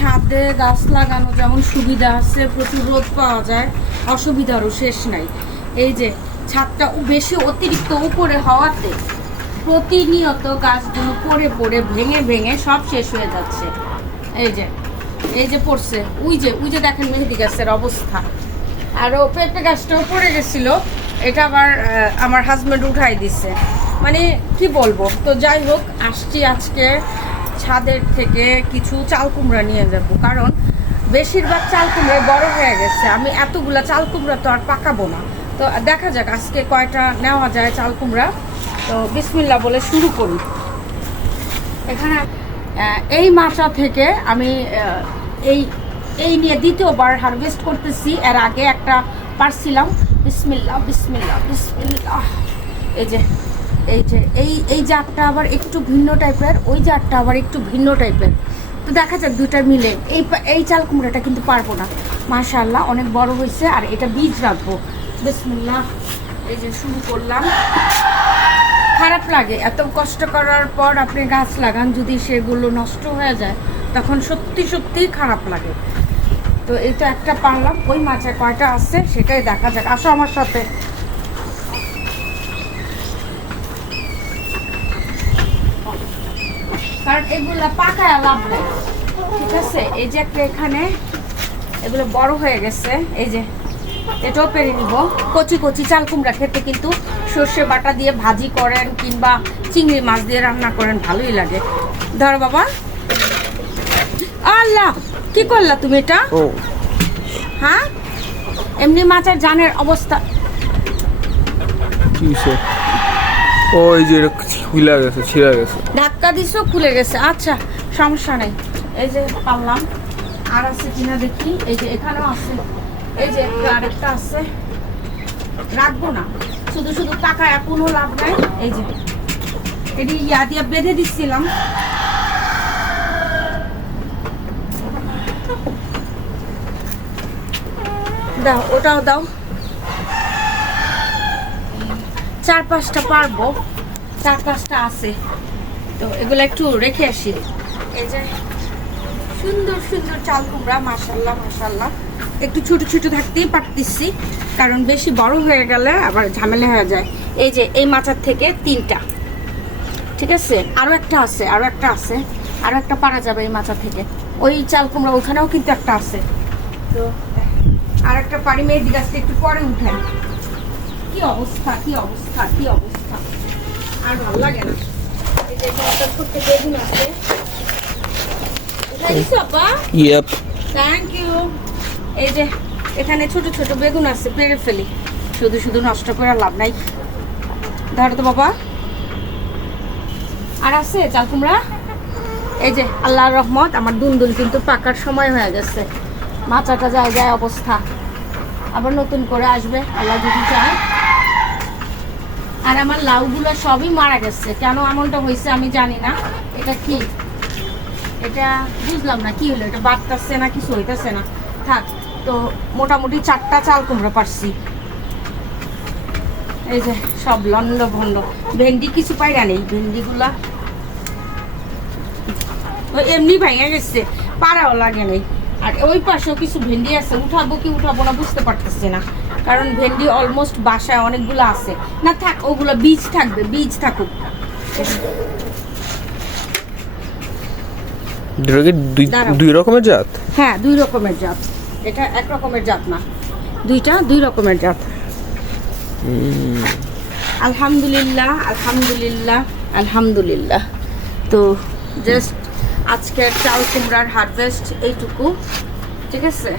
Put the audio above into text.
ছাদে গাছ লাগানো যেমন সুবিধা আছে, প্রচুর রোদ পাওয়া যায়, অসুবিধারও শেষ নাই। এই যে ছাদটা বেশি অতিরিক্ত উপরে হওয়াতে প্রতিনিয়ত গাছগুলো পড়ে পড়ে ভেঙে ভেঙে সব শেষ হয়ে যাচ্ছে। এই যে পড়ছে, ওই যে দেখেন মেহেদি গাছের অবস্থা। আরও পেঁপে গাছটাও পড়ে গেছিল, এটা আবার আমার হাজব্যান্ড উঠাই দিছে। মানে কি বলবো। তো যাই হোক, আসছি আজকে ছাদের থেকে কিছু চাল কুমড়া নিয়ে যাব, কারণ বেশিরভাগ চাল কুমড়ায় বড় হয়ে গেছে। আমি এতগুলা চাল কুমড়া তো আর পাকাবো না। তো দেখা যাক আজকে কয়টা নেওয়া যায় চাল কুমড়া। তো বিসমিল্লাহ বলে শুরু করি। এখানে এই মাচা থেকে আমি এই নিয়ে দ্বিতীয়বার হারভেস্ট করতেছি। এর আগে একটা পারছিলাম। বিসমিল্লাহ বিসমিল্লাহ বিসমিল্লাহ। এই জাতটা আবার একটু ভিন্ন টাইপের, ওই জাতটা আবার একটু ভিন্ন টাইপের। তো দেখা যাক দুইটা মিলে। এই চাল কুমড়াটা কিন্তু পারবো না। মাশাআল্লাহ অনেক বড় হয়েছে। আর এটা বীজ রাখবো। বিসমিল্লাহ। এই যে শুরু করলাম। খারাপ লাগে এত কষ্ট করার পর আপনি গাছ লাগান, যদি সেগুলো নষ্ট হয়ে যায় তখন সত্যি সত্যিই খারাপ লাগে। তো এই তো একটা পারলাম। ওই মাছে কয়টা আছে সেটাই দেখা যাক। আসো আমার সাথে। কারণ এগুলো পাকায় লাভ নেই, ঠিক আছে। এই যে একটা এখানে এগুলো বড় হয়ে গেছে। এই যে এটাও পেরে নিব। কচি কচি চাল কুমড়া খেতে কিন্তু সর্ষে বাটা দিয়ে ভাজি করেন কিংবা চিংড়ি মাছ দিয়ে রান্না করেন, ভালোই লাগে। ধরো বাবা। আল্লাহ, কি করলা তুমি এটা? হ্যাঁ, এমনি মাছের জানের অবস্থা ওই যে খুলে গেছে, ছিঁড়ে গেছে। ধাক্কা দিছো, খুলে গেছে। আচ্ছা, সমস্যা নেই। এই যে পারলাম। আর আছে কিনা দেখি। এই যে এখানেও আছে। এই যে আরেকটা আছে। রাখবো না, শুধু শুধু টাকায় কোনো লাভ নাই। এই যে এটি ইয়া দিয়ে বেঁধে দিচ্ছিলাম। দাও, ওটাও দাও। 4-5টা পারবো, 4-5টা আছে। তো এগুলো একটু রেখে আসি। এই যে সুন্দর সুন্দর চাল কুমড়া, মাশাআল্লাহ মাশাআল্লাহ। একটু ছোট ছোট থাকতেই পারতেছি, কারণ বেশি বড় হয়ে গেলে আবার ঝামেলা হয়ে যায়। এই যে এই মাচার থেকে 3টা, ঠিক আছে। আরও একটা আছে, আরও একটা পারা যাবে এই মাচা থেকে। ওই চাল কুমড়া ওখানেও কিন্তু একটা আছে। তো আর একটা পারি। মেহেদি গাছটা একটু পরে উঠেন। কি অবস্থা, কি অবস্থা, কি অবস্থা! আর ভালো লাগে না। এই যে একটা ছোট্ট বেগুন আছে। Thank you. এই যে এখানে ছোট ছোট বেগুন আছে, পেরে ফেলি। শুধু শুধু নষ্ট করে লাভ নাই। ধরো তো বাবা। আর আছে চাল কুমড়া। এই যে আল্লাহর রহমত, আমার দুনদুন কিন্তু পাকার সময় হয়ে গেছে। মাচাটা যায় যায় অবস্থা, আবার নতুন করে আসবে আল্লাহ যদি চায়। আর আমার লাউগুলো সবই মারা গেছে। কেন এমনটা হয়েছে আমি জানি না। এটা কি, এটা বুঝলাম না কি হলো। এটা বাড়তেছে না, কিছু হইতেছে না। থাক। তো মোটামুটি 4টা চাল কুমড়া পারছি। এই যে সব লন্ড ভন্ড। ভেন্ডি কিছু পাইরা নেই, ভেন্ডিগুলা এমনি ভেঙে গেছে, পাড়াও লাগে নেই। আর ওই পাশেও কিছু ভেন্ডি আছে, উঠাবো কি উঠাবো না বুঝতে পারতেছি না, কারণ ভেন্ডি অলমোস্ট বাসায় অনেকগুলো আছে। না থাক, ওগুলো বীজ থাকবে, বীজ থাকুক। দুই রকমের জাত? হ্যাঁ, 2 রকমের জাত। এটা এক রকমের জাত না, দুইটা 2 রকমের জাত। আলহামদুলিল্লাহ আলহামদুলিল্লাহ আলহামদুলিল্লাহ। তো জাস্ট আজকের চাল কুমড়ার হারভেস্ট এইটুকু, ঠিক আছে।